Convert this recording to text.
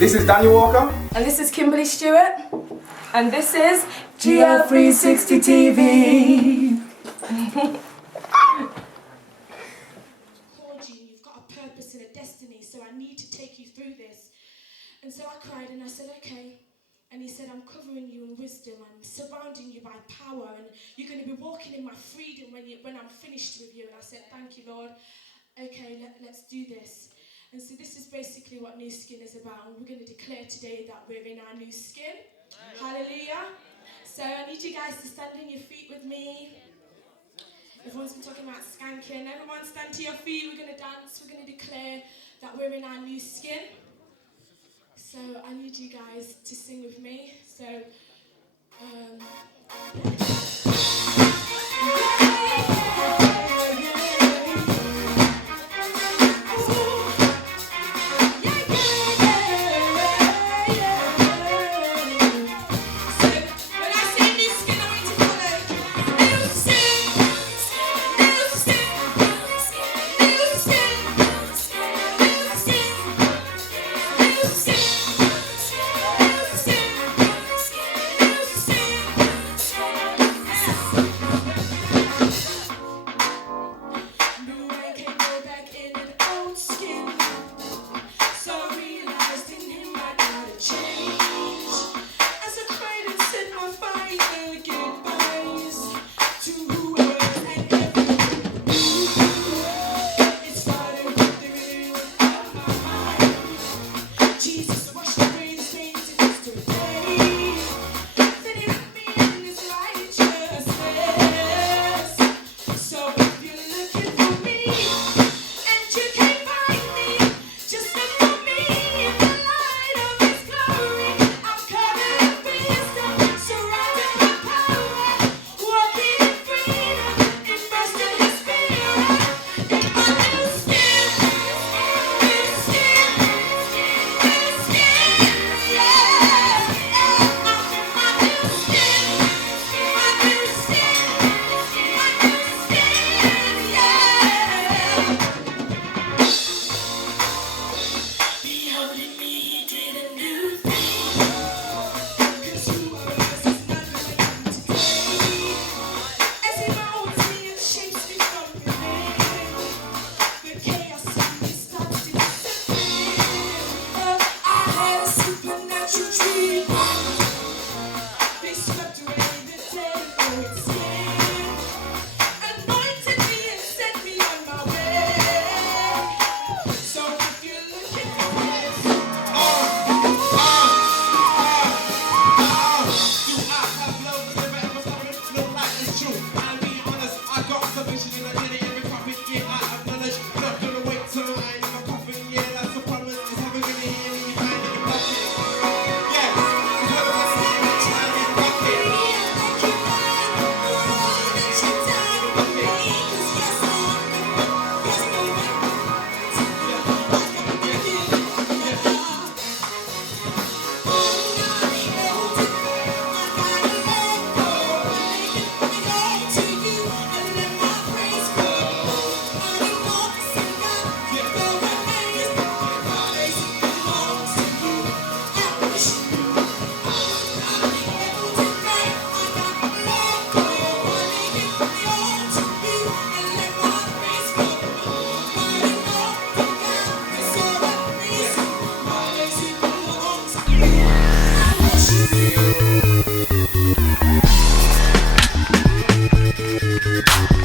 This is Daniel Walker. And this is Kimberly Stewart. And this is GL360 TV. You've got a purpose and a destiny, so I need to take you through this. And so I cried and I said, okay. And he said, I'm covering you in wisdom and surrounding you by power, and you're going to be walking in my freedom when I'm finished with you. And I said, thank you, Lord. Okay, let's do this. And so this is basically what new skin is about. And we're going to declare today that we're in our new skin. Hallelujah. So I need you guys to stand on your feet with me. Everyone's been talking about skanking. Everyone stand to your feet. We're going to dance. We're going to declare that we're in our new skin. So I need you guys to sing with me. So, Thank you.